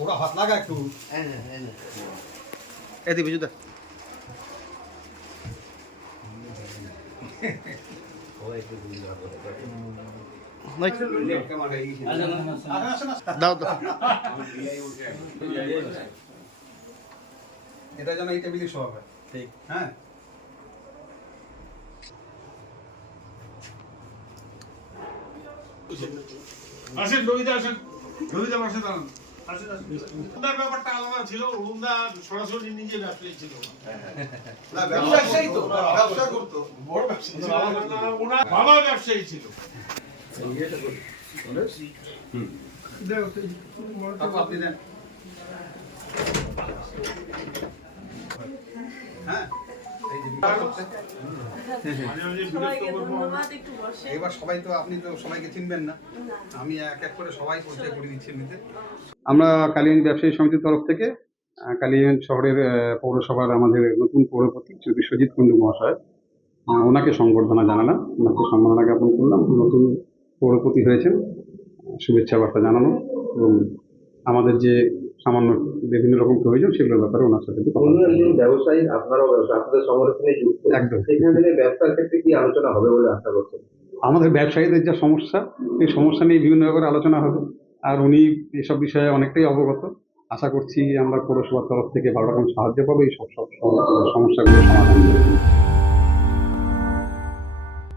ওরা হাত লাগা একটু এদি দাও দাও। এটা যেন এই টেবিলে শোয়া হয় ঠিক। হ্যাঁ? আসেন রবিদা আসেন। রবিদা বসে দাঁড়ান। আসেন আসেন। ব্যাপারটা আলাদা ছিল রুমদা সরাসরি নিজে ব্যবসায়ী ছিল। না ব্যবসায়ী তো ব্যবসা করতো। বড় ব্যবসায়ী বাবা ব্যবসায়ী ছিল। এবার সবাই তো, আপনি তো সবাইকে চিনবেন না। আমি এক এক করে সবাই আমরা কালিয়ান ব্যবসায়ী সমিতির তরফ থেকে কালিয়ান শহরের পৌরসভার আমাদের নতুন পৌরপতি শ্রী বিশ্বজিৎ কুণ্ডু মহাশয় ওনাকে সংবর্ধনা জানালাম। ওনাকে সম্মাননা জ্ঞাপন করলাম। নতুন পৌরপতি হয়েছেন। শুভেচ্ছা বার্তা জানানো এবং আমাদের যে সামান্য বিভিন্ন রকম প্রয়োজন সেগুলোর ব্যাপারে ওনার সাথে ব্যবসায়ী আপনারাও ব্যবসা আপনাদের সংগঠনে যুক্ত। একদম। সেখানে থেকে ব্যবসার ক্ষেত্রে কি আলোচনা হবে বলে আশা করছেন? আমাদের ব্যবসায়ীদের যা সমস্যা সেই সমস্যা নিয়ে বিভিন্ন ব্যাপারে আলোচনা হবে। আর উনি এসব বিষয়ে অনেকটাই অবগত। আশা করছি আমরা পৌরসভার তরফ থেকে ভালো রকম সাহায্য পাবো এই সব সব সমস্যাগুলো সমাধান।